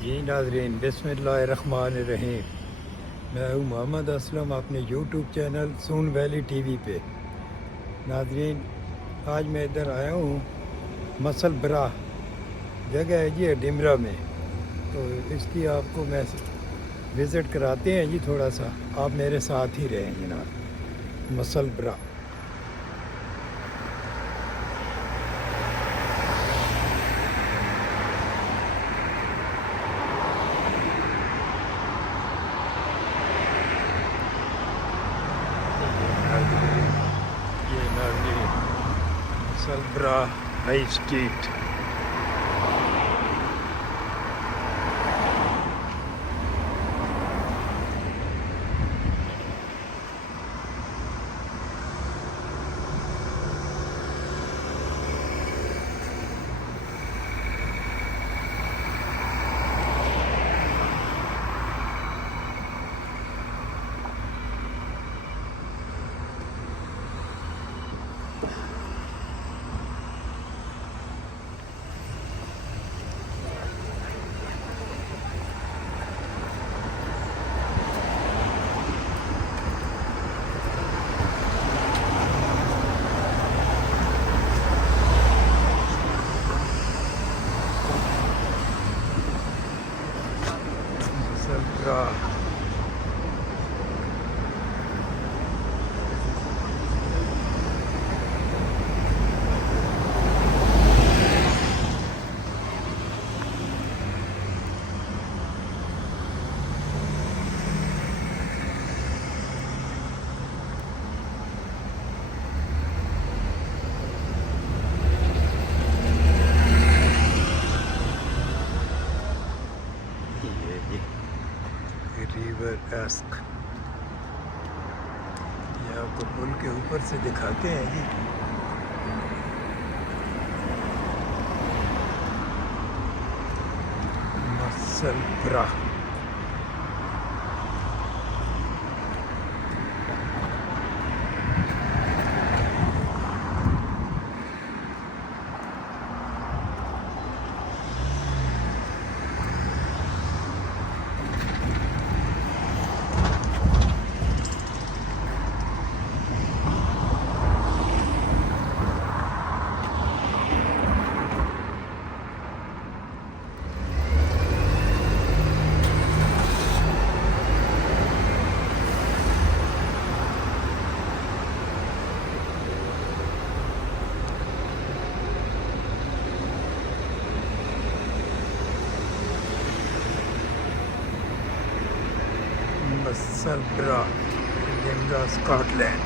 जी नाज़रीन, बिस्मिल्लाहिर्रहमानिर्रहीम। मैं हूँ मोहम्मद असलम अपने यूट्यूब चैनल सून वैली टीवी पे। नाज़रीन, आज मैं इधर आया हूँ मसल ब्रा जगह है जी डिमरा में। तो इसकी आपको मैं विज़िट कराते हैं जी। थोड़ा सा आप मेरे साथ ही रहें जनाब। मसल ब्रा ये नाज़रीन मसल ब्रा हाई स्ट्रीट। मसल ब्रा ये रिवर एस्क। ये आपको पुल के ऊपर से दिखाते हैं जी। मसल ब्रा मसल ब्रा डिमरा स्कॉटलैंड।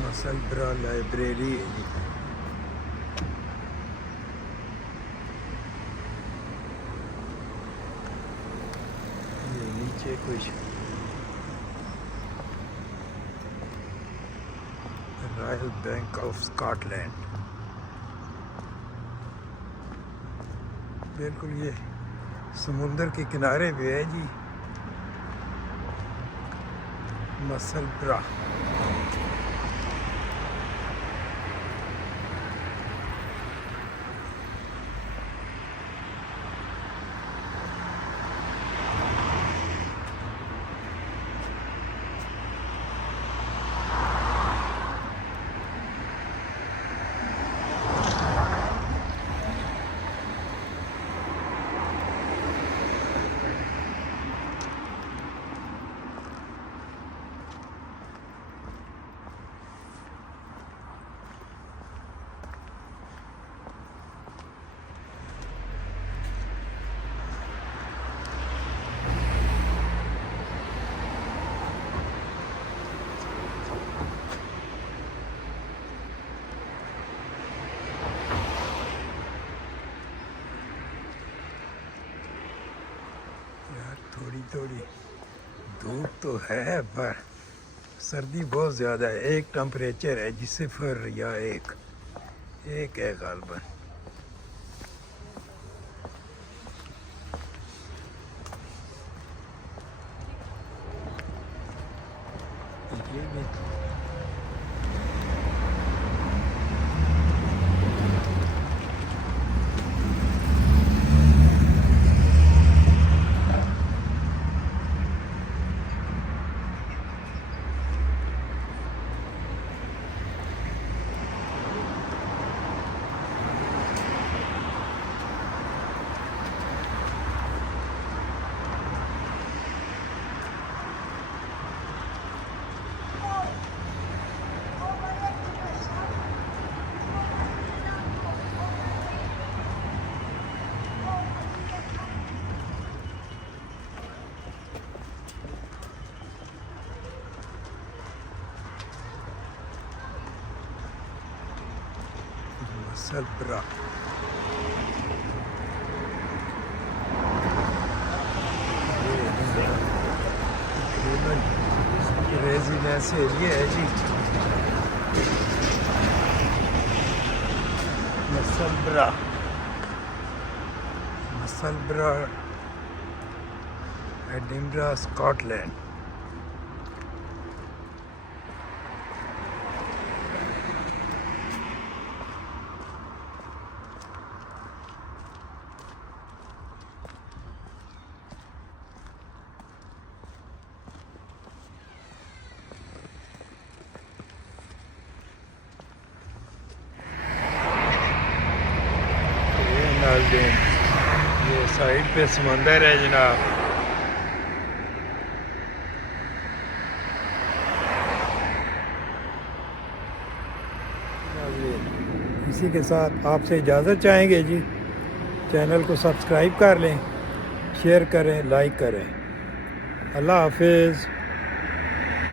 मसल ब्रा लाइब्रेरी है जी। ये नीचे कुछ रॉयल बैंक ऑफ स्कॉटलैंड। बिल्कुल ये समुंदर के किनारे पे है जी मसल ब्रा। थोड़ी थोड़ी धूप तो है पर सर्दी बहुत ज़्यादा है। एक टेम्परेचर है जी, 0 या 1 है गालबन। ये भी मसलबरा। तकरीबन रेजिडेंस एरिया है जी। मसलबरा मसलबरा एडिनबरा स्कॉटलैंड। ये साइड पे समंदर है जनाब। इसी के साथ आपसे इजाज़त चाहेंगे जी। चैनल को सब्सक्राइब कर लें, शेयर करें, लाइक करें। अल्लाह हाफिज़।